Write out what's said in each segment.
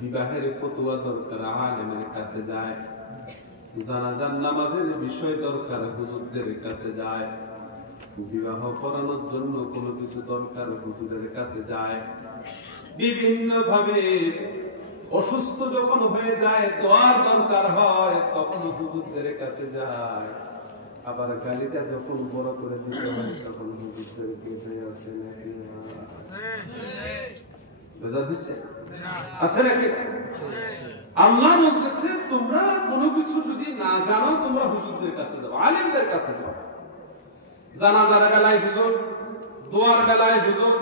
বিবাহের ফতোয়া দরকার আলেমের কাছে যায়, জানাজার নামাজের বিষয় দরকার হুজুরদের কাছে যায়, বিবাহ করানোর জন্য কোনো কিছু দরকার হুজুরের কাছে যায়, বিভিন্ন ভাবে অসুস্থ যখন হয়ে যায় দোয়ার দরকার হয় তখন হুজুরদের কাছে যায়, আবার গাড়িটা যখন বড় করে দিতে হয় তখন হুজুরদের কাছে আসে নাকি বোঝা দিচ্ছে আছে নাকি? আল্লাহ বলতেছে তোমরা কোনো কিছু যদি না জানো তোমরা হুজুরদের কাছে যাও, আলেমদের কাছে যাও। জানাজার বেলায় হুজুর, দোয়ার বেলায় হুজুর,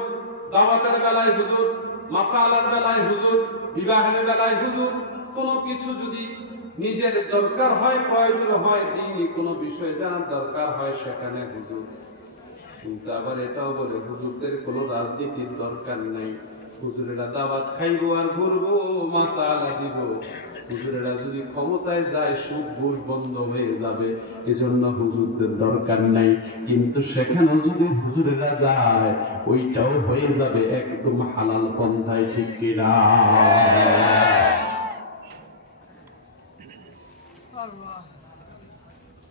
দাওয়াতের বেলায় হুজুর, মাসালার বেলায় হুজুর, বিবাহের বেলায় হুজুর। কোনো কিছু যদি নিজের দরকার হয়, প্রয়োজন হয়, দিনই কোনো বিষয় জানার দরকার হয় সেখানে হুজুর। কিন্তু আবার এটাও বলে হুজুরদের কোনো রাজনীতির দরকার নাই, হুজুরেরা দাওয়াত খাইবো আর ঘুরবো, মাসালা দিব। হুজুরেরা যদি ক্ষমতায় যায় সুদ ঘুষ বন্ধ হয়ে যাবে, এজন্য হুজুরদের দরকার নাই। কিন্তু সেখানে যদি হুজুরেরা যায় ওইটাও হয়ে যাবে একদম হালাল পন্থায়, ঠিক কিনা?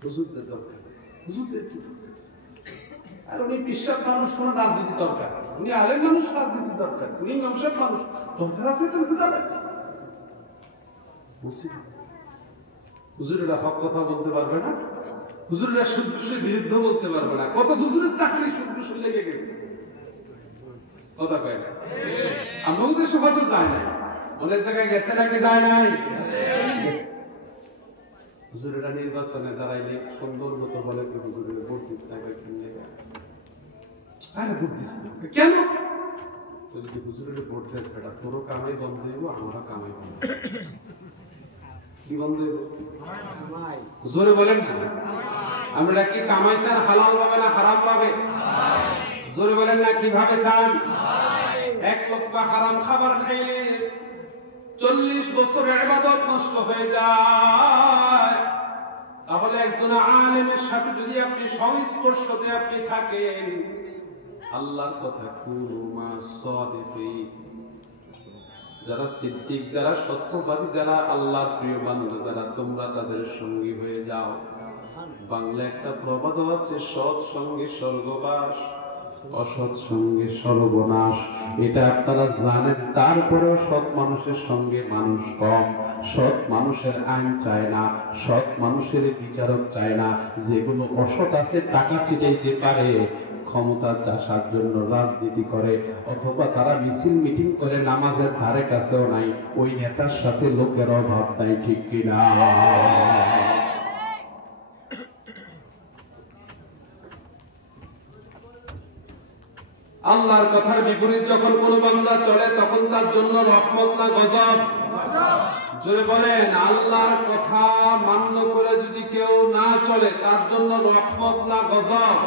হুজুরদের দরকার, হুজুরদের কি দরকার? আর উনি বিশ্বাস মানুষ, কোন রাজনীতি দরকার, উনি আলেম মানুষ, রাজনীতি দরকার, উনি নমসাদ মানুষ, দরকার আছে তো হতে যাবে। হুজুরেরা হক কথা বলতে পারবে না, হুজুরেরা সুদ ঘুষের বিরুদ্ধে বলতে পারবে না। কত হুজুরের চাকরি সুদ ঘুষে লেগে গেছে, কথা কয় না? আমাদের দেশে হয়তো যায় নাই, অনেক জায়গায় গেছে নাকি যায় নাই? হুজুরেরা নির্বাচনে দাঁড়াইলে সুন্দর মতো বলে হুজুরের ভোট দিস না, আরে ভোট দিস না কেন? যদি হুজুরের ভোট দেয় বেটা তোরও কামাই বন্ধ হইব, আমারও কামাই বন্ধ। কি বন্ধ হইব? জোরে বলেন না। আমরা কি কামাই চান হালাল পাবে না হারাম পাবে? জোরে বলেন না। কিভাবে চান? এক লোকমা হারাম খাবার খাইলে 40 বছরের ইবাদত নষ্ট হয়ে যায়। তাহলে একজন আলেমের সাথে যদি আপনি সংস্পর্শতে আপনি থাকেন, আল্লাহর কথা কুমা সাদিকিন, যারা সিদ্দিক, যারা সত্যবাদী, যারা আল্লাহর প্রিয় বান্দা, যারা তোমরা তাদের সঙ্গী হয়ে যাও। বাংলা একটা প্রবাদ আছে, সৎ সঙ্গে স্বর্গবাস, অসৎ সঙ্গে সর্বনাশ। এটা আপনারা জানেন, তারপরেও সৎ মানুষের সঙ্গে মানুষ কম। সৎ মানুষের আইন চায় না, সৎ মানুষের বিচারক চায় না। যেগুলো অসৎ আছে টাকা ছিটাইতে পারে, ক্ষমতা চাষার জন্য রাজনীতি করে, অথবা তারা মিছিল মিটিং করে, নামাজের ধারে কাছেও নাই, ওই নেতার সাথে লোকের অভাব নাই, ঠিক কিনা? আল্লাহর কথার বিপরীত যখন কোন বান্দা চলে তখন তার জন্য রহমত না গজব? জোরে বলেন। আল্লাহর কথা মান্য করে যদি কেউ না চলে তার জন্য রহমত না গজব?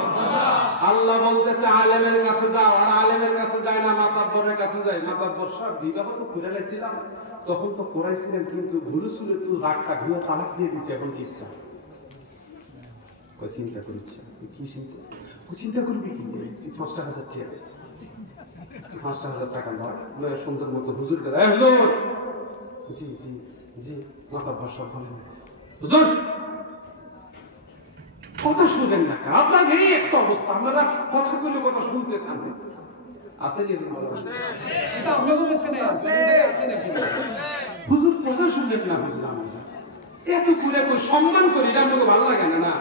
আল্লাহ বলতেছে আলেমের কাছে যাও, আর আলেমের কাছে যায় না, মাতাব্বরের কাছে যায়। মাতাব্বর সাহেব বিবাহ তো করে গেছিলাম, তখন তো করাইছিলেন, কিন্তু ভুলে শুলে তুই রাগটা ঘুরে তালাক দিয়ে দিচ্ছে, এখন ঠিকটা চিন্তা করিস। কি চিন্তা? চিন্তা করবি কি? 5,000 টাকা, 5,000 টাকা নয়, সুন্দর মতো হুজুর হুজুর, জি জি জি, মাতাব্বর সাহেব বলেন হুজুর কথা শুনবেন না, আপনার এই একটা অবস্থা, আপনারা কথা বললে কথা শুনতে চান আছে নি? হুজুর কথা শুনবেন না, এত করে সম্মান করি, আপনাকে ভালো লাগে না?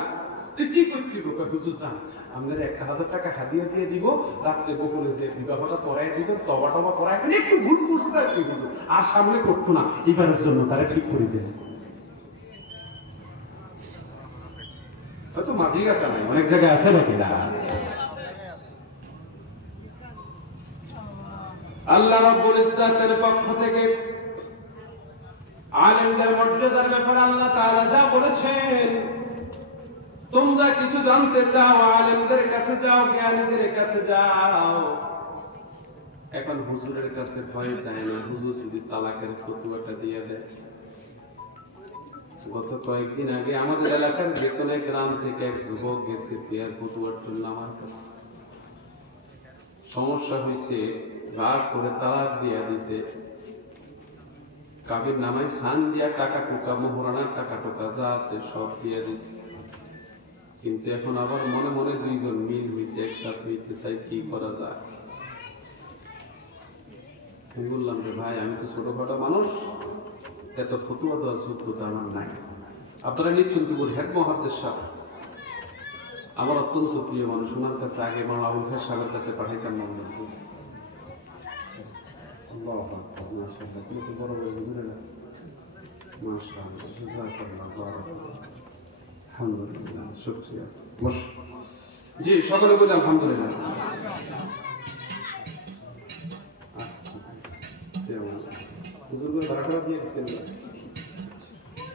কি করতে হুজুর চান আমাদের 1,000 টাকা হাদিয়া দিয়ে দিব, রাত্রে গোপনে যে বিবাহটা পড়াই দিব, তবা টবা পড়াই, একটু ভুল করছে আর কি, হুজুর আর সামনে করতো না, এবারের জন্য তারা ঠিক করে দেন। হয়তো মাঝি গেছে নাই, অনেক জায়গায় আছে নাকি না? আল্লাহ রাব্বুল ইজ্জাতের পক্ষ থেকে আলেমদের মর্যাদার ব্যাপারে আল্লাহ তাআলা যা বলেছেন, তোমরা কিছু জানতে চাও আলেমদের কাছে যাও, জ্ঞানীদের কাছে যাও। এখন হুজুরের কাছে ভয় চায় না, হুজুর যদি তালাকের ফতোয়াটা দিয়ে দেয়। গত কয়েকদিন আগে আমাদের এলাকার বেতনে গ্রাম থেকে এক যুবক গেছে বিয়ার ফতোয়ার জন্য আমার কাছে। সমস্যা হয়েছে, রাগ করে তালাক দিয়ে দিছে। কাবির নামায় সান দিয়া টাকা টোকা মোহরানার টাকা টোকা যা আছে সব দিয়ে দিচ্ছে, কিন্তু এখন আবার মনে মনে দুইজন মিল হয়েছে, একসাথে হইতে চাই, কি করা যায়। আমি বললাম যে ভাই আমি তো ছোটখাটো মানুষ, এত ফতুয়া দেওয়ার যোগ্যতা আমার নাই। আপনারা নিশ্চন্তিপুর হেড মহাদ্দেশ সাহেব আমার অত্যন্ত প্রিয় মানুষ, ওনার কাছে আগে মামা আবুল খায়ের সাহেবের কাছে পাঠাইতাম নাম্বার। জি সকলে বলি আলহামদুলিল্লাহ।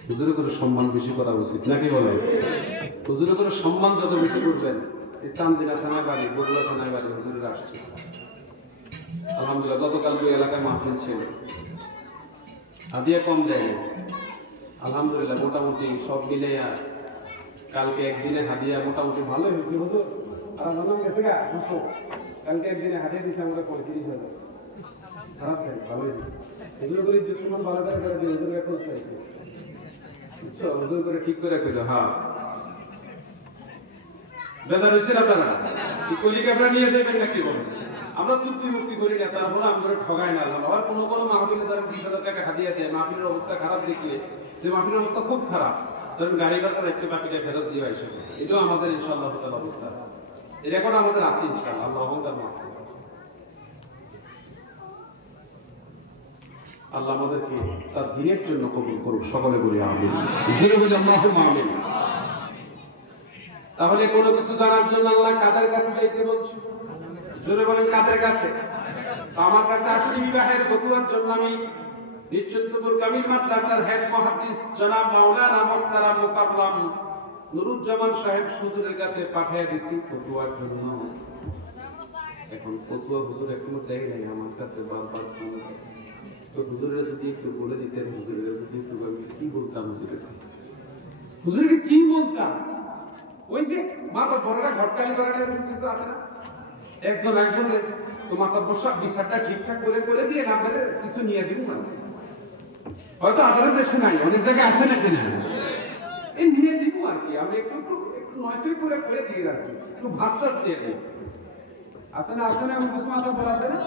হুজুরের করে সম্মান বেশি করা উচিত নাকি বলে? হুজুরের করে সম্মান যত বেশি করবেন, এই চান্দিনা থানায় বাড়ি, বগুড়া থানায় বাড়ি, হুজুরের আসছে আলহামদুলিল্লাহ। গতকাল ওই এলাকায় মাহফিল ছিল, হাদিয়া কম দেয় আলহামদুলিল্লাহ, মোটামুটি সব মিলে কালকে একদিনে হাদিয়া মোটামুটি ভালোই হয়েছে হুজুর। আর বললাম গেছে গা কালকে একদিনে হাদিয়া দিচ্ছে আমরা 35,000, খারাপ দেয় ভালোই। এগুলো করে দুশ্মন ভালো করে দিয়ে হুজুর এখন চাইছে, বুঝছো? হুজুর করে ঠিক করে কইল হ্যাঁ বেজার হয়েছে আপনারা কি কলিকে আপনারা নিয়ে যাবেন নাকি বলেন? আমরা চুক্তি মুক্তি করি না, তারপরে আমরা ঠগাই না। আবার কোনো কোনো মাহফিলে তারা 20,000 টাকা হাদিয়া দেয়, মাহফিলের অবস্থা খারাপ দেখলে, যে মাহফিলের অবস্থা খুব খারাপ, ধরুন গাড়ি ঘরটা দেখতে বাকিটা ফেরত দিয়ে আসে, এটাও আমাদের ইনশাআল্লাহ অবস্থা আছে, এই রেকর্ড আমাদের আছে ইনশাআল্লাহ। আল্লাহ তার মাফ করুন, আল্লাহ আমাদেরকে তার দিনের জন্য কবুল করুক, সকলে বলি আমিন। জোরে বলি আল্লাহুম্মা আমিন। তাহলে কোনো কিছু জানার জন্য আল্লাহ কাদের কাছে যাইতে বলছে? জোরে বলেন কাদের কাছে? আমার কাছে আসছি বিবাহের ফতোয়ার জন্য। আমি নিশ্চিন্তপুর কামিল মাদ্রাসার হেড মুহাদ্দিস জনাব মাওলানা মুহতারাম মুকাররম নুরুজ্জামান সাহেব হুজুরের কাছে পাঠিয়ে দিছি ফতোয়ার জন্য। এখন ফতোয়া হুজুর এখনো দেয় নাই আমার কাছে, বারবার তো হুজুরের যদি একটু বলে দিতেন, হুজুরের যদি একটু কি বলতাম, হুজুরকে কি বলতাম? ওই যে মাথা বড়টা ঘটকালি করাটা কিছু আছে না, একজন একজনের তো মাথার পোশাক বিচারটা ঠিকঠাক করে করে দিয়ে না করে কিছু নিয়ে দিব না। হয়তো আমাদের দেশে নাই, অনেক জায়গায় আছে নাকি না, এই নিয়ে দিব আর কি। আমি একটু একটু একটু নয়সই করে করে দিয়ে রাখি, একটু ভাতটা দিয়ে দিই। আছে না আছে না, এমন কিছু মাথা বলা আছে না,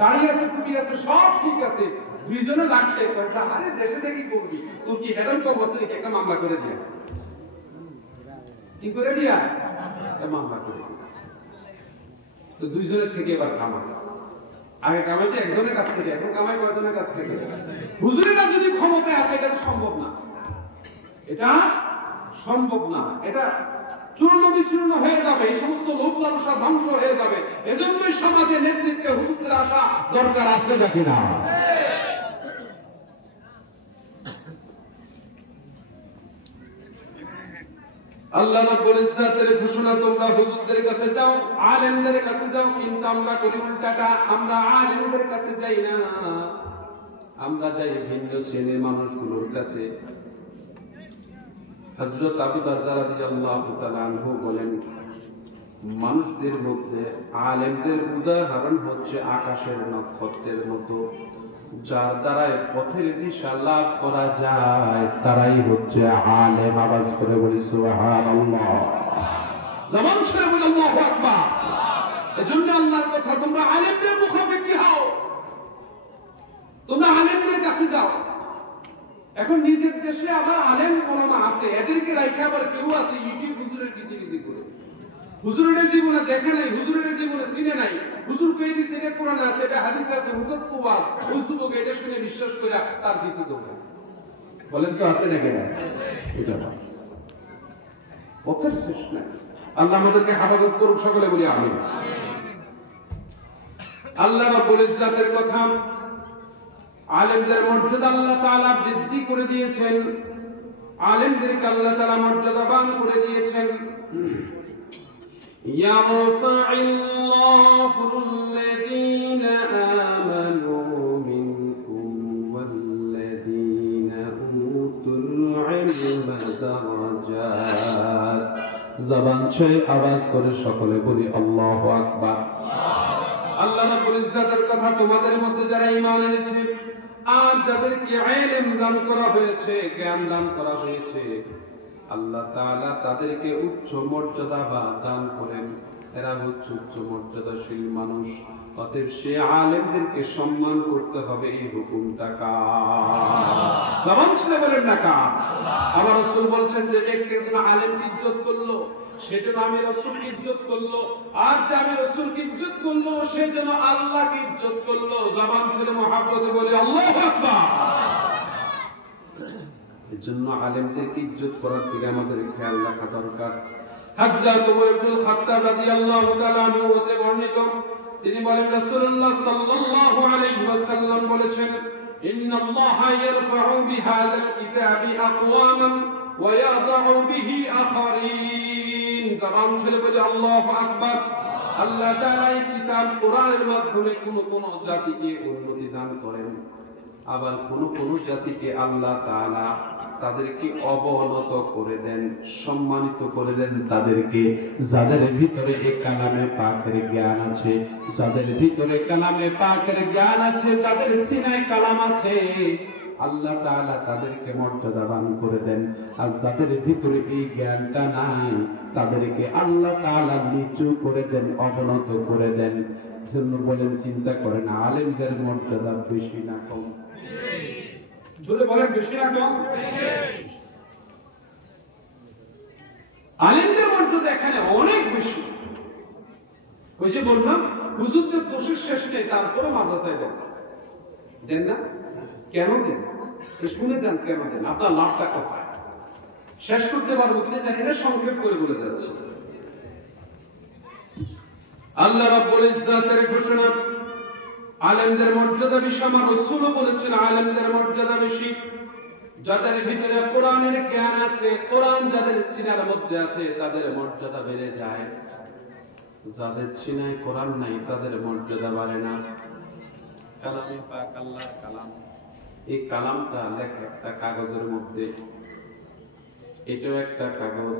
দাঁড়িয়ে আছে, টুপি আছে, সব ঠিক আছে, দুইজনে লাগছে পয়সা। আরে দেশে থেকে করবি তুই কি হেডন কো বসলি একটা মামলা করে দিয়া, কি করে দিয়া মামলা করে দিয়া। তো দুইজনের থেকে এবার কামাই, আগে কামাইতে একজনের কাছ থেকে, এখন কামাই কয়জনের কাছ থেকে? হুজুরেরা যদি ক্ষমতায় আসে, এটা সম্ভব না, এটা সম্ভব না, এটা চূর্ণ বিচূর্ণ হয়ে যাবে, এই সমস্ত লোক লালসা ধ্বংস হয়ে যাবে। এজন্যই সমাজে নেতৃত্বে হুজুরদের আসা দরকার আছে নাকি না? আল্লাহ রাব্বুল ইজ্জাতের ঘোষণা, তোমরা হুজুরদের কাছে যাও, আলেমদের কাছে যাও, কিন্তু আমরা করি উল্টাটা, আমরা আলেমদের কাছে যাই না, আমরা যাই ভিন্ন শ্রেণীর মানুষগুলোর কাছে। হযরত আবু দারদা রাদিয়াল্লাহু তাআলা আনহু বলেন, মানুষদের মধ্যে আলেমদের উদাহরণ হচ্ছে আকাশের নক্ষত্রের মতো, যার দ্বারাই পথের দিশা লাভ করা যায়, তারাই হচ্ছে আলেম। আওয়াজ করে বলি সুবহানাল্লাহ, জবান ছেড়ে বলি আল্লাহু আকবার। এজন্য আল্লাহর কথা, তোমরা আলেমদের মুখাপেক্ষী হও, তোমরা আলেমদের কাছে যাও। এখন নিজের দেশে আবার আলেম ওলামা আছে, এদেরকে রাখে আবার কেউ আছে ইউটিউব হুজুরের কিছু কিছু করে, হুজুরের জীবনে দেখে নাই, হুজুরের জীবনে চিনে নাই, হুজুর কই দিছে এটা কোরআনে আছে, এটা হাদিসে আছে, মুখস্থ ওয়াজ, ওই যুবক এটা শুনে বিশ্বাস করে তার কিছু করবে। বলেন তো আছে নাকি না? এটা বাস পথের শেষ নাই। আল্লাহ আমাদেরকে হেফাজত করুক, সকলে বলি আমিন। আল্লাহ রাব্বুল ইজ্জাতের কথা, আলেমদের মর্যাদা আল্লাহ তাআলা বৃদ্ধি করে দিয়েছেন, আলেমদেরকে আল্লাহ তাআলা মর্যাদাবান করে দিয়েছেন। يرفع الله الذين آمنوا منكم والذين أوتوا العلم درجات। জবান ছয় আওয়াজ করে সকলে বলি আল্লাহু আকবার। আল্লাহ রাব্বুল ইজ্জাতের কথা, তোমাদের মধ্যে যারা ঈমান এনেছে আর যাদেরকে ইলম দান করা হয়েছে, জ্ঞান দান করা হয়েছে, আল্লাহ তাআলা তাদেরকে উচ্চ মর্যাদা দান করেন। এরা হচ্ছে উচ্চ মর্যাদাশীল মানুষ। অতএব সে আলেমদেরকে সম্মান করতে হবে। এই হুকুমটা কার? জবান ছেড়ে বলেন না কার? আমার রাসূল বলছেন যে ব্যক্তি আলেমকে ইজ্জত করলো সেজন্য আমি রাসূলকে ইজ্জত করলো, আর যে আমি রাসূলকে ইজ্জত করলো সেজন্য আল্লাহকে ইজ্জত করলো। জবান ছেড়ে মহব্বতে বলে আল্লাহু আকবার। এজন্য আলেমদেরকে ইজ্জত করার দিকে আমাদের খেয়াল রাখা দরকার। হযরত ওমর ইবনে খাত্তাব রাদিয়াল্লাহু তাআলা আনহু হতে বর্ণিত, তিনি বলেন রাসূলুল্লাহ সাল্লাল্লাহু আলাইহি ওয়াসাল্লাম বলেছেন, ইন্নাল্লাহা ইয়ারফাউ বিহাযাল কিতাবি আকওয়ামান ওয়া ইয়াদাউ বিহি আখারিন। জবান ছেড়ে বলে আল্লাহু আকবার। আল্লাহ তাআলা এই কিতাব কোরআনের মাধ্যমে কোন জাতিকে উন্নতি দান করেন, আবার কোন জাতিকে আল্লাহ তাআলা তাদেরকে অবনত করে দেন, সম্মানিত করে দেন তাদেরকে, যাদের ভিতরে এই কালামে পাকের জ্ঞান আছে, যাদের ভিতরে কালামে পাকের জ্ঞান আছে, যাদের সিনায় কালাম আছে, আল্লাহ তাআলা তাদেরকে মর্যাদা দান করে দেন। আর যাদের ভিতরে এই জ্ঞানটা নাই তাদেরকে আল্লাহ তাআলা নিচু করে দেন, অবনত করে দেন। জন্য বলেন, চিন্তা করেন আলেমদের মর্যাদা বেশি না কম? জোরে বলেন, বেশি না কম? আলেমদের মর্যাদা এখানে অনেক বেশি। ওই যে বললাম হুজুরদের দোষের শেষ নেই, তারপরে মাদ্রাসায় দেন না। কেন দেন? শুনে যান কেন দেন, আপনার লাভটা কোথায়? শেষ করতে পারবো কিনা জানি না, সংক্ষেপ করে বলে যাচ্ছি। আল্লাহ রাব্বুল ইজ্জাতের ঘোষণা, আলেমদের মর্যাদা বেশি। আমার রাসূলও বলেছেন আলেমদের মর্যাদা বেশি। যাদের ভিতরে কোরআনের জ্ঞান আছে, কোরআন যাদের সিনার মধ্যে আছে, তাদের মর্যাদা বেড়ে যায়। যাদের সিনায় কোরআন নাই তাদের মর্যাদা বাড়ে না। কালামে পাক আল্লাহর কালাম, এই কালামটা লেখা একটা কাগজের মধ্যে, এটাও একটা কাগজ,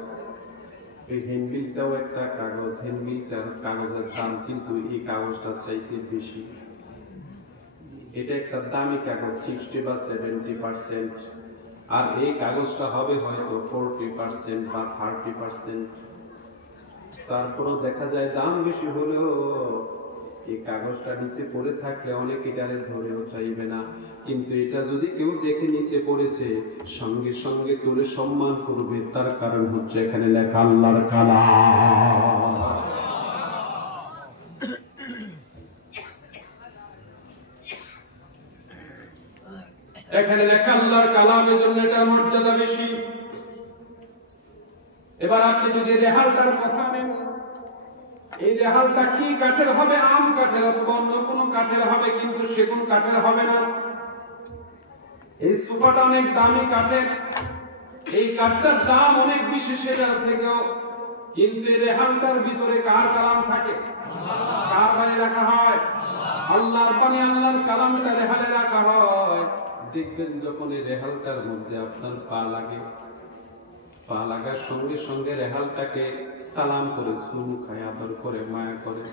এই হ্যান্ডবিলটাও একটা কাগজ। হ্যান্ডবিলটার কাগজের দাম কিন্তু এই কাগজটার চাইতে বেশি। এটা একটা দামি কাগজ, 60 বা 70%, আর এই কাগজটা হবে হয়তো 40% বা 30%। তারপরও দেখা যায় দাম বেশি হলেও এই কাগজটা নিচে পড়ে থাকলে অনেকে এটারে ধরেও চাইবে না। কিন্তু এটা যদি কেউ দেখে নিচে পড়েছে, সঙ্গে সঙ্গে তুলে সম্মান করবে। তার কারণ হচ্ছে এখানে লেখা আল্লাহর কালাম। এখানে লেখা আল্লাহর কালামের জন্য এটা মর্যাদা বেশি। এবার আপনি যদি রেহালটার কথা নেন, এই রেহালটা কি কাঠের হবে? আম কাঠের অথবা অন্য কোনো কাঠের হবে, কিন্তু সেগুন কাঠের হবে না। এই সোফাটা অনেক দামি কাঠের, এই কাঠটার দাম অনেক বেশি সেটার থেকেও, কিন্তু এই রেহালটার ভিতরে কার কালাম থাকে? কার বাণী রাখা হয়? আল্লাহর বাণী, আল্লাহর কালামটা রেহালে রাখা হয়। দেখবেন যখন এই রেহালটার মধ্যে আপনার পা লাগে, পা লাগার সঙ্গে সঙ্গে রেহালটাকে সালাম করে, চুমু খায়, আদর করে, মায়া করে।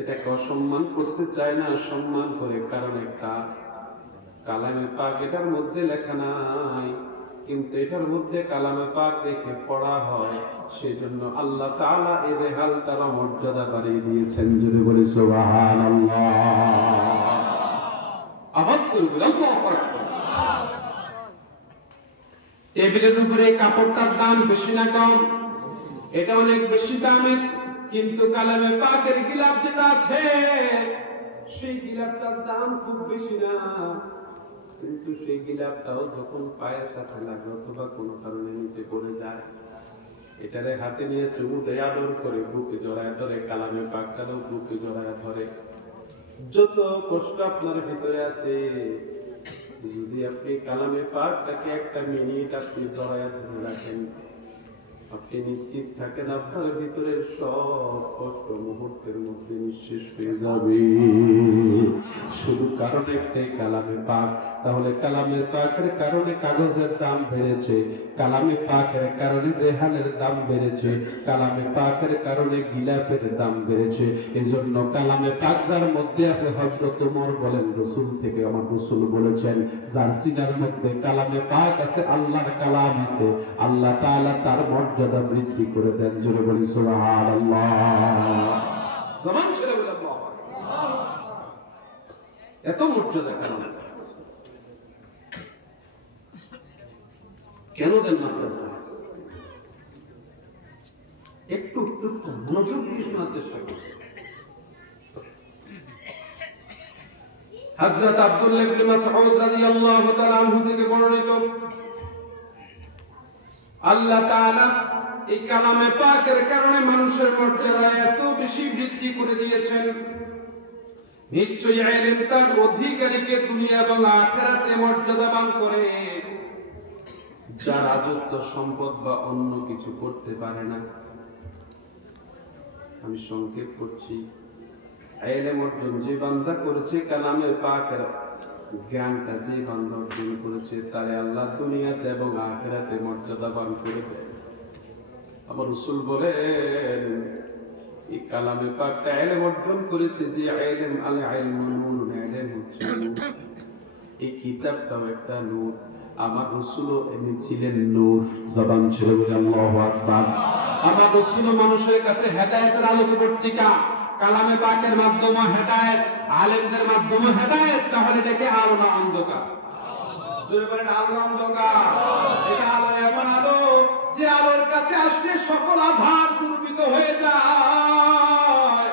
এটাকে অসম্মান করতে চায় না, সম্মান করে। কারণ একটা কালামে পাক এটার মধ্যে লেখা নাই, কিন্তু এটার মধ্যে কালামে পাক রেখে পড়া হয়। সেজন্য আল্লাহ তাআলা এই রেহালটার মর্যাদা বাড়িয়ে দিয়েছেন। যদি বলি সুবহানাল্লাহ, আওয়াজ করে বলুন আল্লাহু আকবার। টেবিলের উপরে কাপড়টার দাম বেশি না কম? এটা অনেক বেশি দামের, কিন্তু কালামে পাকের গিলাফ যেটা আছে, সেই গিলাফটার দাম খুব বেশি না। কিন্তু সেই গিলাফটাও যখন পায়ের সাথে লাগে অথবা কোনো কারণে নিচে পড়ে যায়, এটারে হাতে নিয়ে চুমু দেয়, আদর করে, বুকে জড়ায় ধরে, কালামে পাকটারও বুকে জড়ায় ধরে। যত কষ্ট আপনার ভিতরে আছে, যদি আপনি কালামে পাকটাকে একটা মিনিট আপনি জড়ায় ধরে রাখেন, আপনি নিশ্চিত থাকেন আপনার ভিতরে সব কষ্ট মুহূর্তের মধ্যে নিঃশেষ হয়ে যাবে। শুধু কারণ একটাই, কালামে পাক। তাহলে কালামে পাকের কারণে কাগজের দাম বেড়েছে, কালামে পাকের কারণে রেহানের দাম বেড়েছে, কালামে পাকের কারণে গিলাপের দাম বেড়েছে। এজন্য কালামে পাক যার মধ্যে আছে, হযরত ওমর বলেন রাসূল থেকে আমার রাসূল বলেছেন, যার সিনার মধ্যে কালামে পাক আছে, আল্লাহর কালাম আছে, আল্লাহ তাআলা তার মর্যাদা বৃদ্ধি করে দেন। জোরে বলি সুবহানাল্লাহ। জবান ছেড়ে বলেন আল্লাহ। এত মর্যাদা কেন দেন মাদ্রাসা? একটু মনোযোগ দিয়ে শোনার চেষ্টা করুন। হযরত আব্দুল্লাহ ইবনে মাসউদ রাদিয়াল্লাহু তাআলা আনহু থেকে বর্ণিত, আল্লাহ তাআলা এই কালামে পাকের কারণে মানুষের মর্যাদা এত বেশি বৃদ্ধি করে দিয়েছেন, নিশ্চয়ই ইলম তার অধিকারীকে দুনিয়া এবং আখিরাতে মর্যাদাবান করে। যার রাজত্ব সম্পদ বা অন্য কিছু করতে পারে না। আমি সংক্ষেপ করছি, ইলম অর্জন যে বান্দা করেছে, কালামে পাকের জ্ঞানটা যে বান্দা অর্জন করেছে, তারে আল্লাহ দুনিয়াতে এবং আখিরাতে মর্যাদাবান করে দেয়। আমার রাসূল বলেন, এই কালামে পাকটা ইলম অর্জন করেছে যে ইলম, আল ইলমু নূরুন, ইলম হচ্ছে নূর। এই কিতাবটাও একটা নূর। আমার রাসূলও এমনি ছিলেন নূর। জবান ছেড়ে বলে আল্লাহু আকবার। আমার রাসূল মানুষের কাছে হেদায়েতের আলোকবর্তিকা। কালামে পাকের মাধ্যমে হেদায়েত, আলেমদের মাধ্যমে হেদায়েত। তাহলে এটাকে আলো না অন্ধকার? জোরে বলেন, আলো না অন্ধকার? এটা আলো, এমন আলো যে আলোর কাছে আসলে সকল আধার দূরীভূত হয়ে যায়,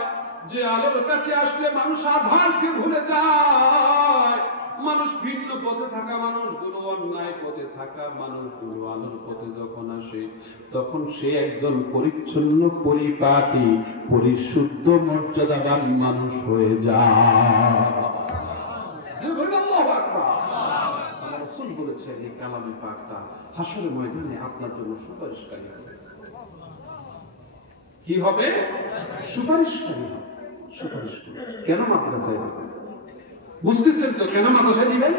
যে আলোর কাছে আসলে মানুষ আধারকে ভুলে যায়। মানুষ ভিন্ন পথে থাকা মানুষগুলো, অন্যায় পথে থাকা মানুষগুলো আলোর পথে যখন আসে, তখন সে একজন পরিচ্ছন্ন, পরিপাটি, পরিশুদ্ধ, মর্যাদাবান মানুষ হয়ে যায়। রাসূল বলেছেন, এই কালামে পাকটা হাসরের ময়দানে আপনার জন্য সুপারিশকারী হবে। কি হবে? সুপারিশকারী হবে। সুপারিশকারী কেন মাদ্রাসায় দিবেন? বুঝতেছেন তো কেন মাদ্রাসায় দিবেন?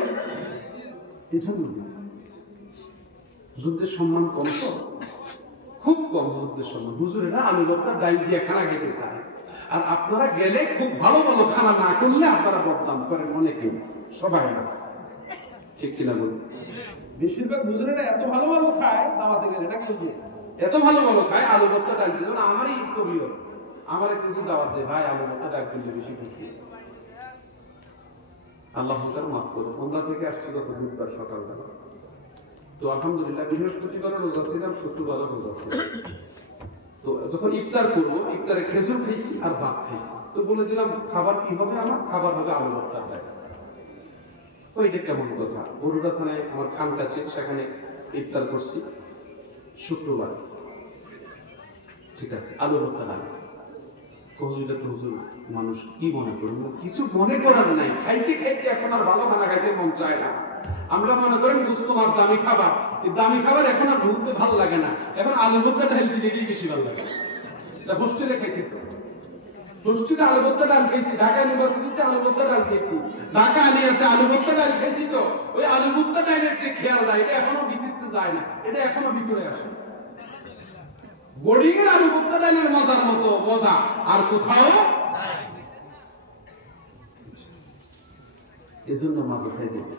যুদ্ধের সম্মান কম তো, খুব কম যুদ্ধের সম্মান। হুজুরেরা আলুবত্তা ডাল দিয়ে খানা খেতে চায়, আর আপনারা গেলে খুব ভালো ভালো খানা না করলে আপনারা বদনাম করেন অনেকেই, সবাই না। ঠিক কিনা বলুন? বেশিরভাগ হুজুরেরা এত ভালো ভালো খায় দাওয়াতে গেলে, নাকি হুজুর? এত ভালো ভালো খায় আলুবত্তা ডাল দিয়ে। আমারই কবিও আমার একটু দাওয়াত দেয়, ভাই আলুবত্তা ডাল দিলে বেশি খুশি। আল্লাহ মাফ করুন। সন্ধ্যা থেকে আসছি গত বুধবার সকালবেলা, তো আলহামদুলিল্লাহ বৃহস্পতিবার রোজা ছিলাম, শুক্রবার রোজা ছিলাম। তো যখন ইফতার করবো, ইফতারে খেজুর খাইছি আর ভাত খাইছি। তো বলে দিলাম খাবার কি হবে, আমার খাবার হবে আলু ভর্তার ডাল। ওইটা কেমন কথা? বরুড়া থানায় আমার খান কাছে, সেখানে ইফতার করছি শুক্রবার। ঠিক আছে, আলু ভর্তা ডাল। মানুষ কি মনে করবো? কিছু মনে করার নাই। খাইতে খাইতে এখন আর ভালো খানা খাইতে মন চায় না। আমরা মনে করেন বুঝতো মাছ দামি খাবার, এই দামি খাবার এখন আর ঢুকতে ভালো লাগে না। এখন আলু ভর্তা ডাল জিনিসই বেশি ভালো লাগে। হোস্টেলে খাইছি তো, হোস্টেলে আলু ভর্তা ডাল খাইছি, ঢাকা ইউনিভার্সিটিতে আলু ভর্তা ডাল খাইছি, ঢাকা আলিয়াতে আলু ভর্তা ডাল খাইছি। তো ওই আলু ভর্তা ডালের যে খেয়াল যায়, এটা এখনো ভিতরে যায় না, এটা এখনো ভিতরে আসে। বোর্ডিং এর আলু ভর্তা ডালের মজার মতো মজা আর কোথাও নাই। এজন্য মাদ্রাসায় দিতে,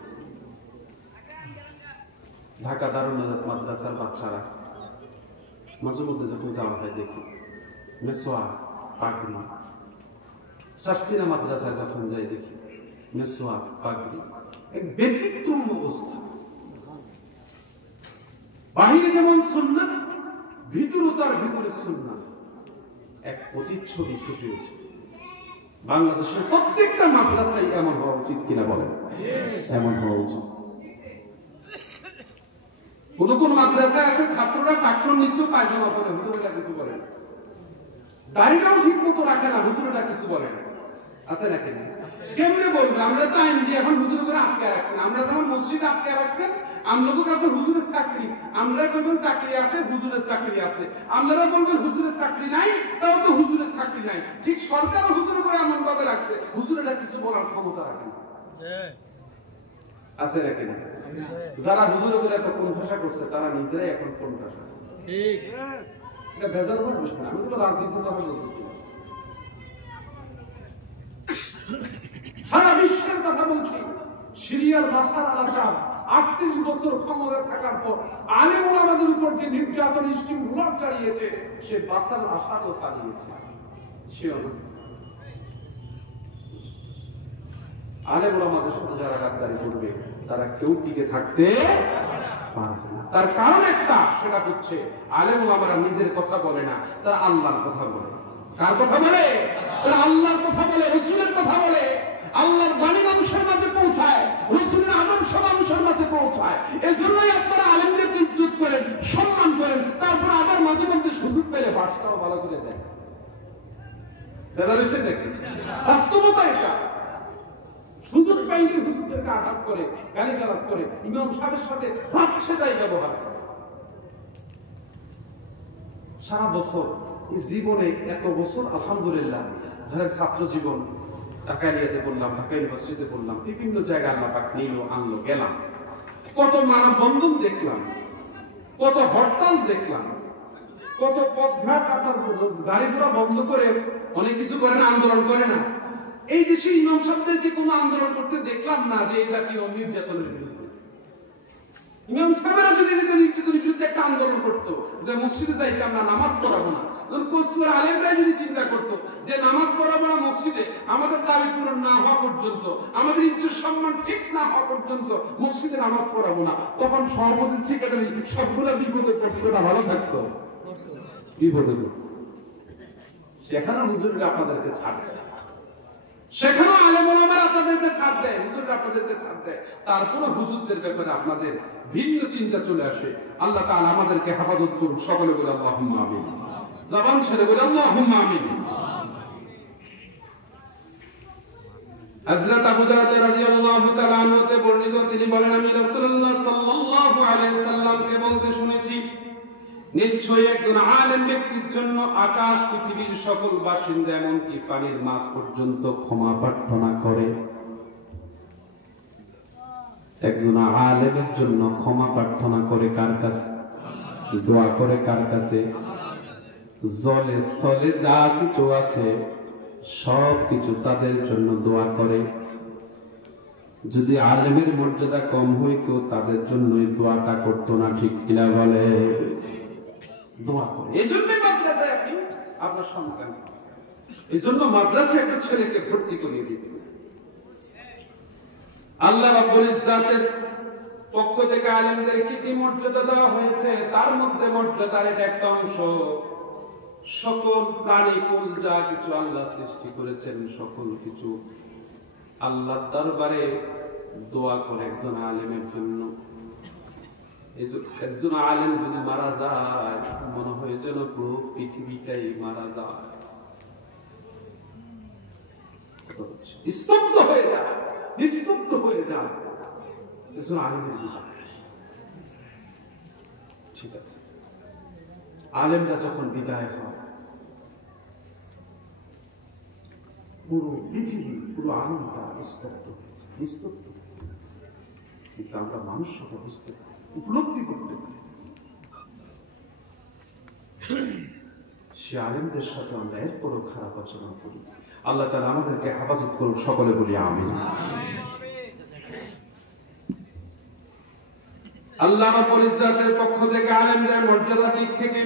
ঢাকা দারুল নাজাত মাদ্রাসার বাচ্চারা মাঝে মধ্যে যখন যাওয়া হয় দেখি মেসোয়াক, পাগড়ি। সারসিনা মাদ্রাসায় যখন যাই দেখি মেসোয়াক, পাগড়ি, এক ব্যতিক্রম অবস্থা। বাহিরে যেমন সুন্নাত, ভিতরে তার ভিতরে সুন্নাত, এক প্রতিচ্ছবি ফুটে ওঠে। বাংলাদেশের প্রত্যেকটা মাদ্রাসায় এমন হওয়া উচিত কিনা বলেন? এমন হওয়া উচিত। কোন কোন মাদ্রাসায় আছে ছাত্ররা পাকড় নিচেও পায়জামা পরে, হুজুরেরা কিছু বলে না। দাড়িটাও ঠিক মতো রাখে না, হুজুরেরা কিছু বলে না। আছে নাকি? কেমনে বলবো? আমরা তো আইন দিয়ে এখন হুজুর করে আটকে রাখছেন। আমরা যেমন মসজিদ আটকে রাখছেন, আমরাও কাছে হুজুরের চাকরি, আমরা বলবেন চাকরি আছে, হুজুরের চাকরি আছে। আপনারা বলবেন হুজুরের চাকরি নাই, তাও তো হুজুরের চাকরি নাই। ঠিক সরকারও হুজুর করে এমন ভাবে রাখছে, হুজুরেরা কিছু বলার ক্ষমতা রাখে না। আছে নাকি? যারা হুজুর করে এত কোণঠাসা করছে, তারা নিজেরাই এখন কোণঠাসা। ঠিক, এটা ভেজাল করবে না। আমি তো রাজনীতির কথা বলতেছি, সারা বিশ্বের কথা বলছি। সিরিয়ার বাশার আল আসাদ 38 বছর ক্ষমতায় থাকার পর আলেম ওলামাদের উপর যে নির্যাতন স্টিমুলার চালিয়েছে, সে বাশার আল আসাদও চালিয়েছে। সেও না, আলেম ওলামাদের সাথে যারা গাদ্দারি করবে, তারা কেউ টিকে থাকতে পারবে না। তার কারণ একটা, সেটা হচ্ছে আলেম ওলামারা নিজের কথা বলে না, তারা আল্লাহর কথা বলে। কার কথা বলে? তারা আল্লাহর কথা বলে, রাসূলের কথা বলে। আল্লাহর বাণী মানুষের মাঝে পৌঁছায়, রাসূলের আদর্শ মানুষের মাঝে পৌঁছায়। এজন্যই আপনারা আলেমদেরকে ইজ্জত করেন, সম্মান করেন, তারপর আবার মাঝে মধ্যে সুযোগ পেলে বাসটাও ভালো করে দেন। বুঝছেন নাকি? বাস্তবতা এটা। সুযোগ পাইলে হুজুরদেরকে আঘাত করে, গালিগালাজ করে, ইমাম সাহেবের সাথে ভাবছে তাই ব্যবহার করে। সারা বছর জীবনে এত বছর আলহামদুলিল্লাহ, ধরেন ছাত্র জীবন, ঢাকা এরিয়াতে বললাম, ঢাকা ইউনিভার্সিটিতে বললাম, বিভিন্ন জায়গায় আল্লাহ পাক নিল আনলো গেলাম, কত মানববন্ধন দেখলাম, কত হরতাল দেখলাম, কত পথঘাট আপনার গাড়ি ঘোড়া বন্ধ করে অনেক কিছু করে না, আন্দোলন করে না। এই দেশে ইমাম সাহেবদেরকে কোনো আন্দোলন করতে দেখলাম না যে এই জাতীয় নির্যাতনের বিরুদ্ধে। ইমাম সাহেবরা যদি নির্যাতনের বিরুদ্ধে একটা আন্দোলন করতো, যে মসজিদে যাইতাম না, নামাজ পড়াবো না, আলেমরাই যদি চিন্তা করতো যে নামাজ পড়াবো না মসজিদে, আমাদের দাবি পূরণ না হওয়া পর্যন্ত, আমাদের ইজ্জত সম্মান ঠিক না হওয়া পর্যন্ত মসজিদে নামাজ পড়াবো না, তখন সভাপতি সেক্রেটারি সবগুলা বিপদে পড়তো না, ভালো থাকতো? বিপদে। সেখানে হুজুররা আপনাদেরকে ছাড় দেয়, সেখানেও আলেম ওলামারা আপনাদেরকে ছাড় দেয়, হুজুররা আপনাদেরকে ছাড় দেয়। তারপরে হুজুরদের ব্যাপারে আপনাদের ভিন্ন চিন্তা চলে আসে। আল্লাহ তাআলা আমাদেরকে হেফাজত করুন। সকলে বলে আল্লাহুম্মা আমিন। জবান ছেড়ে বলে আল্লাহুম্মা আমিন। হযরত আবু দারদা রাদিয়াল্লাহু তাআলা আনহু তে বর্ণিত, তিনি বলেন, আমি রাসূলুল্লাহ সাল্লাল্লাহু আলাইহি সাল্লামকে বলতে শুনেছি, নিশ্চয়ই একজন আলেম ব্যক্তির জন্য আকাশ পৃথিবীর সকল বাসিন্দা এমনকি পানির মাছ পর্যন্ত ক্ষমা প্রার্থনা করে। একজন আলেমের জন্য ক্ষমা প্রার্থনা করে কার কাছে? দোয়া করে কার কাছে? জলে স্থলে যা কিছু আছে সব কিছু তাদের জন্য দোয়া করে। যদি আলেমের মর্যাদা কম হইতো, তাদের জন্যই দোয়াটা করতো না, ঠিক কিনা বলে? দোয়া করে। এই জন্যই মাদ্রাসায় আপনি আপনার সন্তান, এই জন্য মাদ্রাসায় একটা ছেলেকে ভর্তি করিয়ে দিবেন। আল্লাহ রাব্বুল ইজ্জাতের পক্ষ থেকে আলেমদেরকে যে মর্যাদা দেওয়া হয়েছে, তার মধ্যে মর্যাদার এটা একটা অংশ। সকল প্রাণী কুল যা কিছু আল্লাহ সৃষ্টি করেছেন, সকল কিছু আল্লাহর দরবারে দোয়া করে একজন আলেমের জন্য। একজন আলেম যদি মারা যায়, মনে হয় যেন পুরো পৃথিবীটাই মারা যায়, স্তব্ধ হয়ে যায়, নিস্তব্ধ হয়ে যায় একজন আলেমের বিদায়। ঠিক আছে, আলেমরা যখন বিদায় হয়, পুরো পৃথিবী, পুরো আলেমরা স্তব্ধ হয়েছে, নিস্তব্ধ। কিন্তু আমরা মানুষ সেটা বুঝতে পারি, উপলব্ধি করতে পারি। সে আলেমদের সাথে আমরা এরপরও খারাপ আচরণ করি। আল্লাহ তাআলা আমাদেরকে হেফাজত করুন। সকলে বলি আমিন। আল্লাহ রাব্বুল ইজ্জাতের পক্ষ থেকে আলেমদের মর্যাদার দিক থেকে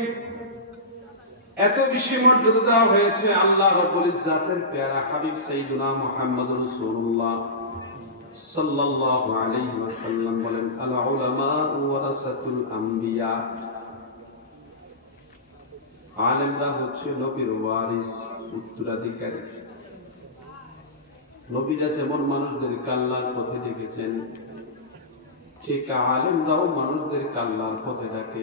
এত বেশি মর্যাদা দেওয়া হয়েছে। আল্লাহ রাব্বুল ইজ্জাতের প্যারা হাবিব সাইয়্যিদুনা মুহাম্মদুর রাসূলুল্লাহ সাল্লাল্লাহু আলাইহি ওয়াসাল্লাম বলেন, আল উলামা ওয়ারাসাতুল আম্বিয়া। আলেমরা হচ্ছে নবীর ওয়ারিস, উত্তরাধিকারী। নবীরা যেমন মানুষদেরকে আল্লাহর পথে ডেকেছেন, ঠিক আলেমরাও মানুষদেরকে আল্লাহর পথে ডাকে।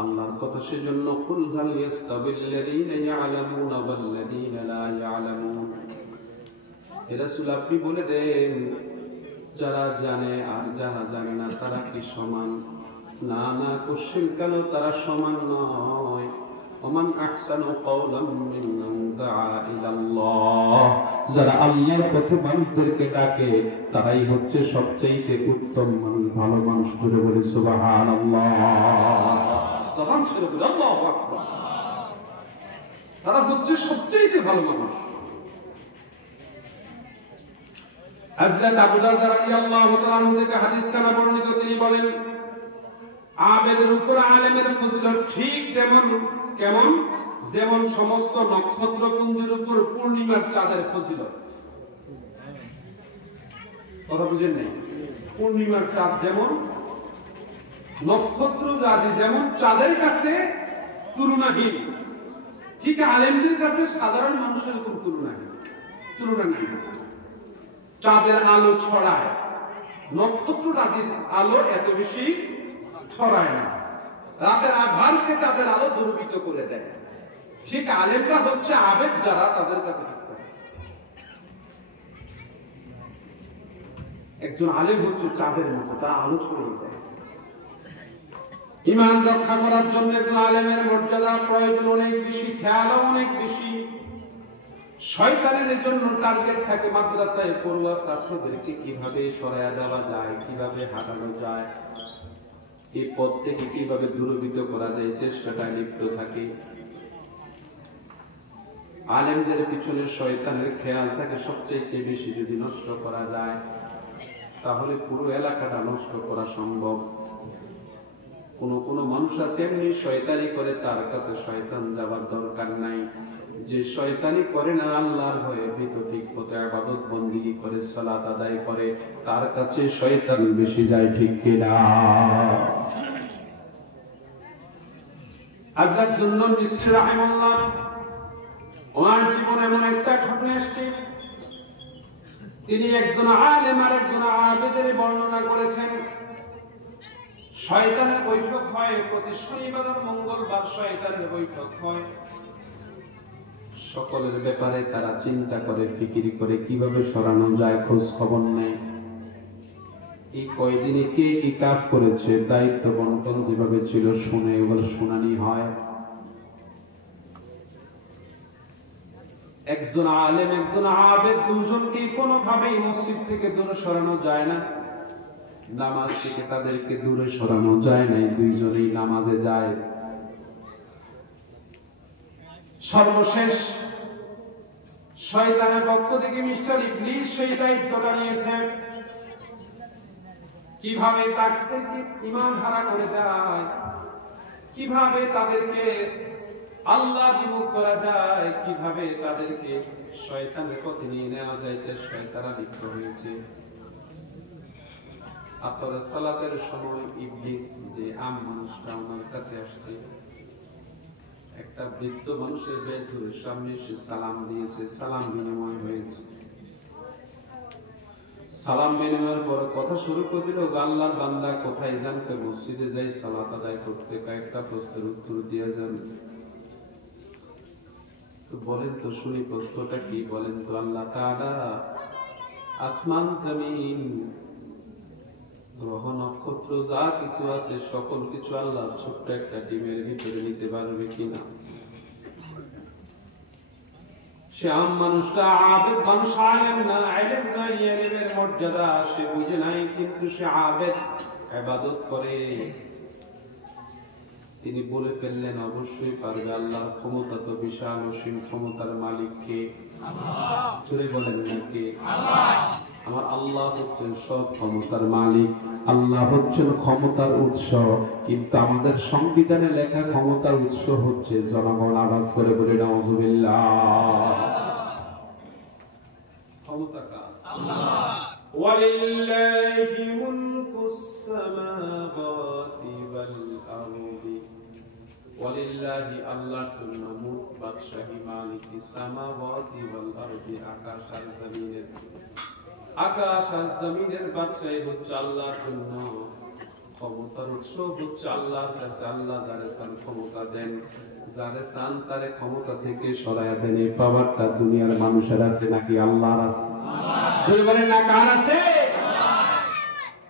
আল্লাহর কথা সেজন্য কুল হাল ইয়াস্তাবিল্লাযীনা ইয়ালামুনা ওয়াল্লাযীনা লা ইয়ালামুন। হে রাসূল আপনি বলে দেন যারা জানে আর যারা জানে না তারা কি সমান? না না, কোশ্চেন কেন, তারা সমান নয়। ওমান আহসানু কাওলাম মিম্মান দাআ ইলাল্লাহ, যারা আল্লাহর পথে মানুষদেরকে ডাকে তারাই হচ্ছে সবচেয়ে উত্তম মানুষ, ভালো মানুষ। জুড়ে বলি সুবহানাল্লাহ, জবান ছেড়ে বলি আল্লাহু আকবার। তারা হচ্ছে সবচেয়ে ভালো মানুষ। হযরত আবু দারদা রাদিয়াল্লাহু তাআলা আনহু থেকে হাদিস কানা বর্ণিত, তিনি বলেন আবেদের উপর আলেমের ফজিলত ঠিক কেমন যেমন সমস্ত নক্ষত্রপুঞ্জের উপর পূর্ণিমার চাঁদের ফজিলত। কথা বুঝেন নাই? পূর্ণিমার চাঁদ যেমন, নক্ষত্র জাতি যেমন চাঁদের কাছে তুলনাহীন, ঠিক আলেমদের কাছে সাধারণ মানুষের উপর তুলনা নেই। চাঁদের আলো ছড়ায়, নক্ষত্র রাজির আলো এত বেশি ছড়ায় না। রাতের আধারকে চাঁদের আলো দুর্বৃত করে দেয়। ঠিক আলেমরা হচ্ছে আবেদ যারা, তাদের কাছে একজন আলেম হচ্ছে চাঁদের মতো, তা আলো ছড়িয়ে দেয়। ঈমান রক্ষা করার জন্য একজন আলেমের মর্যাদা প্রয়োজন অনেক বেশি, খেয়ালও অনেক বেশি। শয়তানের জন্য টার্গেট থাকে মাদ্রাসায় পড়ুয়া ছাত্রদেরকে কিভাবে সরায়া দেওয়া যায়, কিভাবে হাঁটানো যায়, এই পথ থেকে কিভাবে দূরীভূত করা যায়, চেষ্টাটায় লিপ্ত থাকে। আলেমদের পিছনে শয়তানের খেয়াল থাকে সবচেয়ে বেশি। যদি নষ্ট করা যায় তাহলে পুরো এলাকাটা নষ্ট করা সম্ভব। কোন মানুষ আছে এমনি শয়তানি করে, তার কাছে শয়তান যাবার দরকার নাই। যে শয়তানি করে না, আল্লাহর ভয়ে ভীত ঠিক মতো ইবাদত বন্দেগী করে, সালাত আদায় করে, তার কাছে শয়তান বেশি যায়। ঠিক কিনা? হযরত সুন্নুন মিসরি রাহিমাহুল্লাহ ওনার জীবনে এমন একটা ঘটনা এসেছে, তিনি একজন আলেম আর একজন আবেদের বর্ণনা করেছেন। শয়তানের বৈঠক হয় প্রতি শনিবার আর মঙ্গলবার, শয়তানের বৈঠক হয়। সকলের ব্যাপারে তারা চিন্তা করে, ফিকির করে, কিভাবে সরানো যায়, খোঁজ খবর নেয়। এই কয়দিনে কে কি কাজ করেছে, দায়িত্ব বন্টন যেভাবে ছিল শুনে এগুলো শুনানি হয়। একজন আলেম একজন আবেদ দুজনকে কোনোভাবেই মসজিদ থেকে দূরে সরানো যায় না, নামাজ থেকে তাদেরকে দূরে সরানো যায় না। দুইজনেই নামাজে যায়। সর্বশেষ শয়তানের পক্ষ থেকে মিস্টার ইবলিস সেই দায়িত্বটা নিয়েছে, কিভাবে তাদেরকে ঈমান হারা করে যায়, কিভাবে তাদেরকে আল্লাহ বিমুখ করা যায়, কিভাবে তাদেরকে শয়তানের পথে নিয়ে নেওয়া যায়, চেষ্টায় তারা লিপ্ত হয়েছে। আসরের সালাতের সময় ইবলিস যে আম মানুষটা ওনার কাছে আসছে, একটা বৃদ্ধ মানুষের বেশ ধরে সামনে এসে সালাম দিয়েছে, সালাম বিনিময় হয়েছে। সালাম বিনিময়ের পর কথা শুরু করে দিল, আল্লাহর বান্দা কোথায় যান? মসজিদে যাই সালাত আদায় করতে। কয়েকটা প্রশ্নের উত্তর দিয়ে যান। তো বলেন তো শুনি, প্রশ্নটা কি বলেন তো? আল্লাহ তাআলা আসমান জমিন গ্রহ নক্ষত্র যা কিছু আছে সকল কিছু আল্লাহ ছোট্ট একটা ডিমের ভিতরে নিতে পারবে কিনা? সে আম মানুষটা আবেদ মানুষ, আলেম না, আলেম না, ইলমের মর্যাদা সে বুঝে নাই, কিন্তু সে আবেদ, ইবাদত করে। তিনি বলে ফেললেন অবশ্যই পারবে। আল্লাহর ক্ষমতা তো বিশাল, অসীম ক্ষমতার মালিক কে? আল্লাহ। জোরে বলেন না কে? আল্লাহ। আমার আল্লাহ হচ্ছেন সব ক্ষমতার মালিক, আল্লাহ হচ্ছেন ক্ষমতার উৎস। কিন্তু আমাদের সংবিধানে লেখা ক্ষমতার উৎস হচ্ছে জনগণ। আওয়াজ করে বলে নাউজুবিল্লাহ। ক্ষমতা কার? আল্লাহ। ওয়ালিল্লাহি মুলকুস সামাওয়াতি ওয়াল আরদি, ওয়ালিল্লাহি আল্লাহর জন্য মুলক বাদশাহী, মালিকিস সামাওয়াতি ওয়াল আরদি, আকাশ আর জমিনের বাদশাহী হচ্ছে আল্লাহর জন্য। ক্ষমতার উৎস হচ্ছে আল্লাহর কাছে। আল্লাহ যারে চান ক্ষমতা দেন, যারে চান তারে ক্ষমতা থেকে সরায়া দেন। এই পাওয়ারটা দুনিয়ার মানুষের আছে নাকি আল্লাহর আছে? যদি বলেন না কার আছে?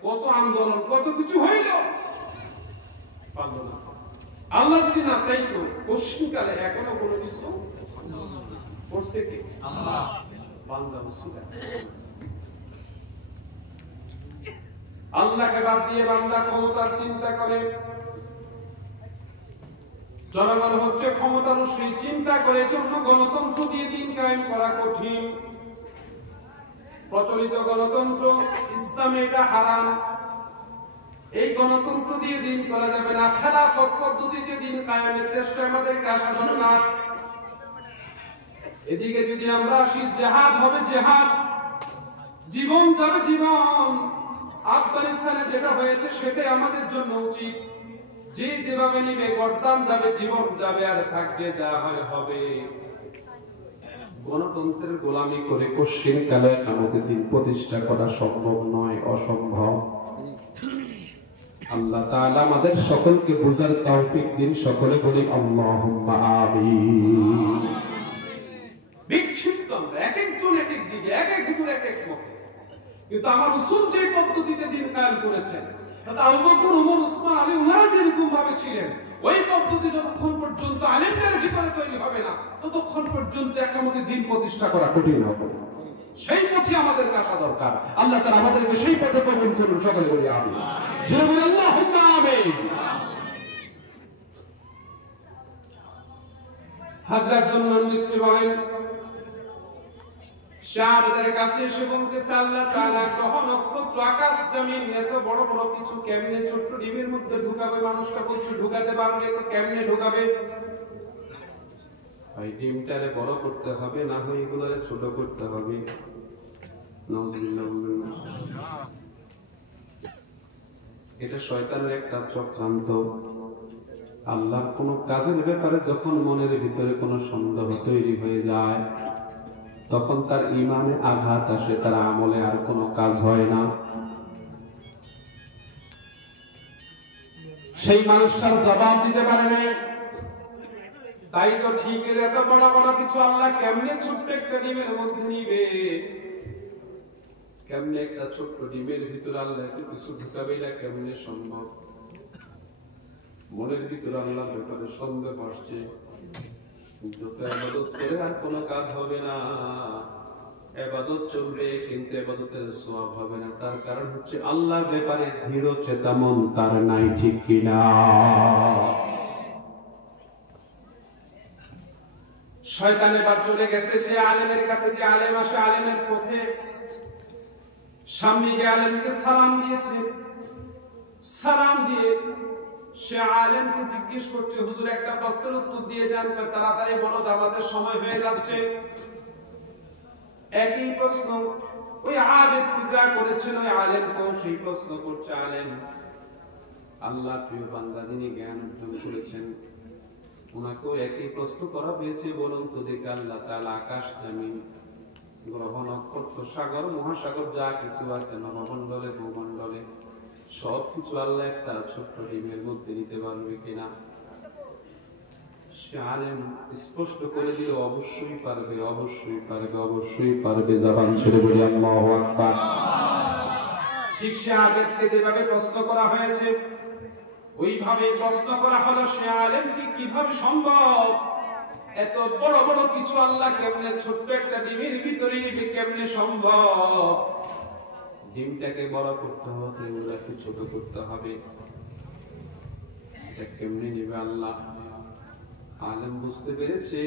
কত আন্দোলন, কত কিছু হইল, পারলো না। আল্লাহ যদি না চাইতো পশ্চিমকালে এখনো কোনো কিছু করছে কে? আল্লাহ। বান্দা মুসলিম, আল্লাহকে বাদ দিয়ে বান্দা ক্ষমতার চিন্তা করে। জনগণ হচ্ছে ক্ষমতার সেই চিন্তা করে, জন্য গণতন্ত্র দিয়ে দিন কায়েম করা কঠিন। প্রচলিত গণতন্ত্র ইসলামে এটা হারাম। এই গণতন্ত্র দিয়ে দিন করা যাবে না। খেলাফত পদ্ধতিতে দিন কায়েমের চেষ্টা আমাদেরকে আসা দরকার। এদিকে যদি আমরা আসি, জিহাদ হবে জিহাদ, জীবন যাবে জীবন। আফগানিস্তানে যেটা হয়েছে সেটাই আমাদের জন্য উচিত। যে যেভাবে নিবে বর্তমান যাবে, জীবন যাবে, আর থাকবে যা হয় হবে। গণতন্ত্রের গোলামি করে পশ্চিমকালে আমাদের দিন প্রতিষ্ঠা করা সম্ভব নয়, অসম্ভব। আল্লাহ তাআলা আমাদের সকলকে বুঝার তৌফিক দিন। সকলে বলি আল্লাহুম্মা আমিন। বিক্ষিপ্ত আমরা, এক একজন এক এক দিকে, এক এক হুজুর এক এক মতে, কিন্তু আমার রাসূল যে পদ্ধতিতে দিন কায়েম করেছেন, আবু বকর, ওমর, ওসমান, আলী, ওনারা যেরকম ভাবে ছিলেন, ওই পদ্ধতি যতক্ষণ পর্যন্ত আলেমদের ভিতরে তৈরি হবে না, ততক্ষণ পর্যন্ত একমতে দিন প্রতিষ্ঠা করা কঠিন হবে। সেই পথে আমাদের আসা দরকার। আল্লাহ তাআলা আমাদেরকে সেই পথে কবুল করুন। সকলে বলি আমিন। জোরে বলি আল্লাহুম্মা আমিন। হযরত সুন্নান মিসরি বলেন, শাহাদাতের কাছে এসে বলতেছে, আল্লাহ তাআলা গ্রহ নক্ষত্র আকাশ জমিন এত বড় বড় কিছু কেমনে ছোট্ট ডিমের মধ্যে ঢুকাবে? মানুষটা বলছে ঢুকাতে পারবে, তো কেমনে ঢুকাবে? এই ডিমটারে বড় করতে হবে, না হয় এগুলোরে ছোট করতে হবে। নাউজুবিল্লাহ বলবেন না। এটা শয়তানের একটা চক্রান্ত। আল্লাহর কোন কাজের ব্যাপারে যখন মনের ভিতরে কোনো সন্দেহ তৈরি হয়ে যায়, তখন তার ঈমানে আঘাত আসে, তার আমলে আর কোনো কাজ হয় না। সেই মানুষটার জবাব দিতে পারে না। তাই তো ঠিক, এত বড় বড় কিছু আল্লাহ কেমনে ছোট্ট একটা ডিমের মধ্যে নিবে? কেমনে একটা ছোট্ট ডিমের ভিতরে আল্লাহ এত কিছু ঢুকাবে? এটা কেমনে সম্ভব? মনের ভিতরে আল্লাহর ব্যাপারে সন্দেহ আসছে। যত ইবাদত করে আর কোনো কাজ হবে না। ইবাদত চলবে কিন্তু ইবাদতের সওয়াব হবে না। তার কারণ হচ্ছে আল্লাহর ব্যাপারে দৃঢ় চেতা মন তার নাই, ঠিক কিনা? শয়তান এবার চলে গেছে সে আলেমের কাছে, যে আলেম আসে আলেমের পথে, সামনে গিয়ে আলেমকে সালাম দিয়েছে। সালাম দিয়ে সে আলেমকে জিজ্ঞেস করছে, হুজুর একটা প্রশ্নের উত্তর দিয়ে যান, তাড়াতাড়ি বলো, আমাদের সময় হয়ে যাচ্ছে। একই প্রশ্ন ওই আবেদ যা করেছেন, ওই আলেম তো সেই প্রশ্ন করছে। আলেম আল্লাহ প্রিয় বান্দা, যিনি জ্ঞান অর্জন করেছেন, ওনাকেও একই প্রশ্ন করা হয়েছে। বলুন তো দেখে, আল্লাহ তাআলা আকাশ জমিন গ্রহ নক্ষত্র সাগর মহাসাগর যা কিছু আছে নবমণ্ডলে ভূমণ্ডলে সবকিছু আল্লাহ একটা ছোট্ট ডিমের মধ্যে নিতে পারবে কিনা? সে আলেম স্পষ্ট করে দিল, অবশ্যই পারবে, অবশ্যই পারবে, অবশ্যই পারবে। জবান ছেড়ে বলি আল্লাহু আকবার। ঠিক সে আবেদকে যেভাবে প্রশ্ন করা হয়েছে ওইভাবে প্রশ্ন করা হলো, সে আলেমকে কিভাবে সম্ভব এত বড় বড় কিছু আল্লাহ কেমনে ছোট্ট একটা ডিমের ভিতরে নিবে? কেমনে সম্ভব? ডিমটাকে বড় করতে হবে, ওটাকে ছোট করতে হবে, এটা কেমনে নিবে আল্লাহ? আলেম বুঝতে পেরেছে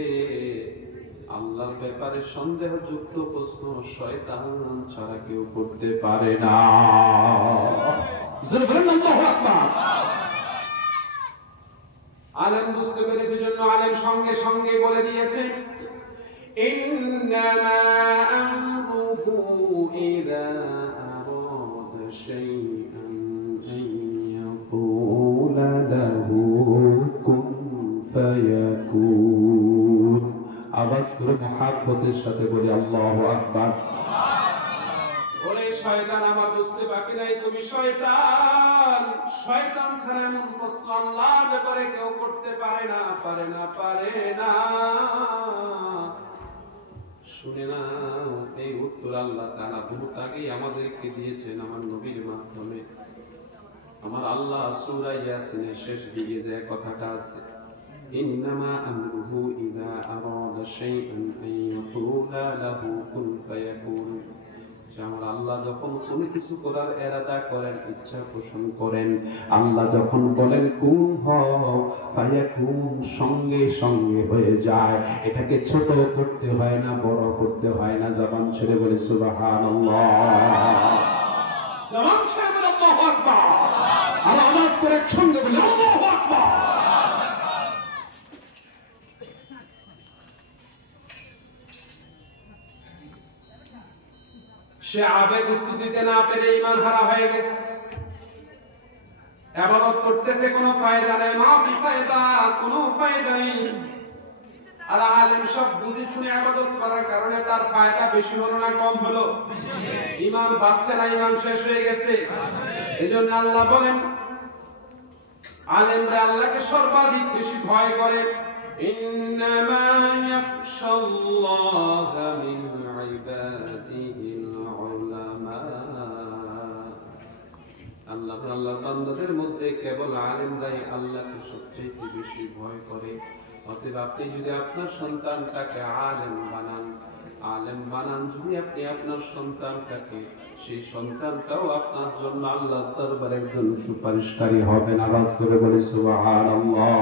আল্লাহর ব্যাপারে সন্দেহযুক্ত প্রশ্ন শয়তান ছাড়া কেউ করতে পারে না। আল্লাহু আকবার। আলেম বুঝতে পেরেছে, জন্য আলেম সঙ্গে সঙ্গে বলে দিয়েছে, ইন্নামা আমরুহু ইযা আরাদা শাইআন আন ইয়াকুলা লাহু কুন ফায়াকুন। আওয়াজ করে মুহাব্বতের সাথে বলি আল্লাহু আকবার। বলে শয়তান আমার বুঝতে বাকি নাই তুমি শয়তান। শয়তান ছাড়া এমন প্রশ্ন আল্লাহর ব্যাপারে কেউ করতে পারে না, পারে না, পারে না। শুনে না, এই উত্তর আল্লাহ তাআলা বহুত আগেই আমাদেরকে দিয়েছেন আমার নবীর মাধ্যমে। আমার আল্লাহ সূরা ইয়াসিনের শেষ দিকে যে কথাটা আছে, ইন্নামা আমরুহু ইযা আরাদা শাইআন আন ইয়াকুলা লাহু কুন ফায়াকুন। আমার আল্লাহ যখন কোনো কিছু করার ইরাদা করেন, ইচ্ছা পোষণ করেন, আল্লাহ যখন বলেন কুন হও ফায়াকুন, সঙ্গে সঙ্গে হয়ে যায়। এটাকে ছোট করতে হয় না, বড় করতে হয় না। জবান ছেড়ে বলে সুবহানাল্লাহ, জবান ছেড়ে বলে আল্লাহু আকবার। আর আওয়াজ করে একসঙ্গে বলে আল্লাহু আকবার। সে আবেগ উত্তর দিতে না পেরে ঈমান হারা হয়ে গেছে। ইবাদত করতেছে কোনো ফায়দা নাই, মাফি ফায়দা, কোনো ফায়দা নেই। আর আলেম সব বুঝে শুনে ইবাদত করার কারণে তার ফায়দা বেশি হলো না কম হলো? ঈমান বাড়ছে না, ঈমান শেষ হয়ে গেছে। এজন্য আল্লাহ বলেন আলেমরা আল্লাহকে সর্বাধিক বেশি ভয় করে। ইন্নামা ইয়াখশাল্লাহা মিন ইবাদিহিল উলামা। আল্লাহর বান্দাদের মধ্যে কেবল আলেমরাই আল্লাহকে সবচেয়ে বেশি ভয় করে। অতএব আপনি যদি আপনার সন্তানটাকে আলেম বানান, যদি আপনি আপনার সন্তানটাকে, সেই সন্তানটাও আপনার জন্য আল্লাহর দরবারে একজন সুপারিশকারী হবে। আওয়াজ করে বলে সুবহানাল্লাহ।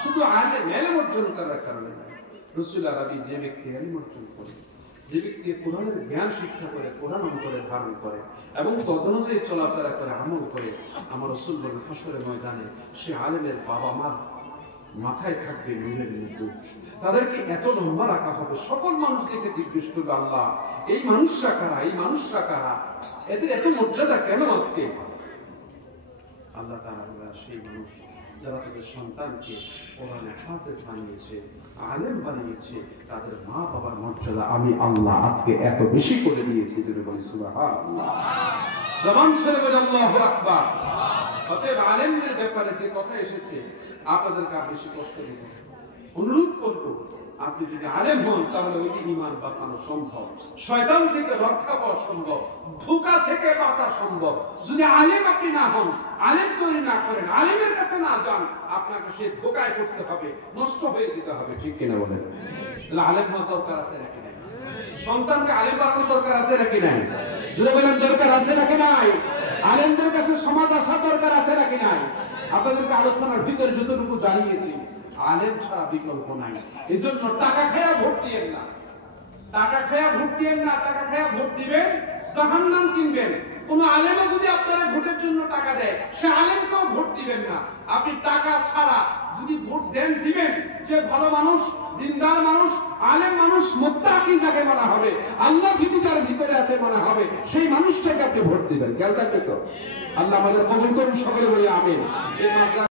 শুধু ইলম অর্জন করার কারণে না, রাসূল আরবী যে ব্যক্তি ইলম অর্জন করে, যে ব্যক্তি কোরআনের জ্ঞান শিক্ষা করে, কোরআন অন্তরে ধারণ করে এবং তদনুযায়ী চলাফেরা করে, আমল করে, আমার রাসূল বলেন হাসরের ময়দানে সে আলেমের বাবা মা মাথায় থাকবে নূরের মুকুট। তাদেরকে এত লম্বা রাখা হবে, সকল মানুষ দেখে জিজ্ঞেস করবে আল্লাহ এই মানুষরা কারা, এই মানুষরা কারা, এদের এত মর্যাদা কেন আজকে? আল্লাহ তাআলা সেই মানুষ যারা তাদের সন্তানকে কোরআনে হাফেজ বানিয়েছে, আলেম বানিয়েছে, তাদের মা বাবার মর্যাদা আমি আল্লাহ আজকে এত বেশি করে দিয়েছি। যদি বলি সুবহানাল্লাহ, জবান ছেড়ে বলে আল্লাহু আকবার। অতএব আলেমদের ব্যাপারে যে কথা এসেছে আপনাদেরকে আর বেশি কষ্ট দিতে হবে। অনুরোধ করবো, আপনি যদি আলেম হন তাহলে ওই ঈমান বাঁচানো সম্ভব, শয়তান থেকে রক্ষা পাওয়া সম্ভব, ধোঁকা থেকে বাঁচা সম্ভব। যদি আলেম আপনি না হন, আলেম তৈরি না করেন, আলেমের কাছে না যান, আপনাকে সে ধোঁকায় করতে হবে, নষ্ট হয়ে যেতে হবে। ঠিক কিনা বলেন? তাহলে আলেম হওয়ার দরকার আছে নাকি নাই? সন্তানকে আলেম বানানোর দরকার আছে নাকি নাই? যদি বলেন দরকার আছে নাকি নাই? আলেমদের কাছে সমাজ আসার দরকার আছে নাকি নাই? আপনাদেরকে আলোচনার ভিতরে যতটুকু জানিয়েছি, আলেম ছাড়া বিকল্প নাই। এজন্য টাকা খায়া ভোট দিয়েন না, টাকা খায়া ভোট দিয়েন না। টাকা খায়া ভোট দিবেন, জাহান্নাম কিনবেন। কোন আলেমও যদি আপনারা ভোটের জন্য টাকা দেয়, সে আলেমকেও ভোট দিবেন না। আপনি টাকা ছাড়া যদি ভোট দেন, দিবেন যে ভালো মানুষ, দিনদার মানুষ, আলেম মানুষ, মুত্তাকি যাকে বলা হবে, আল্লাহ ভীতি যার ভিতরে আছে মনে হবে, সেই মানুষটাকে আপনি ভোট দিবেন। খেয়াল রাখবেন তো। আল্লাহ আমাদের কবুল করুন, সকলে বলি আমিন।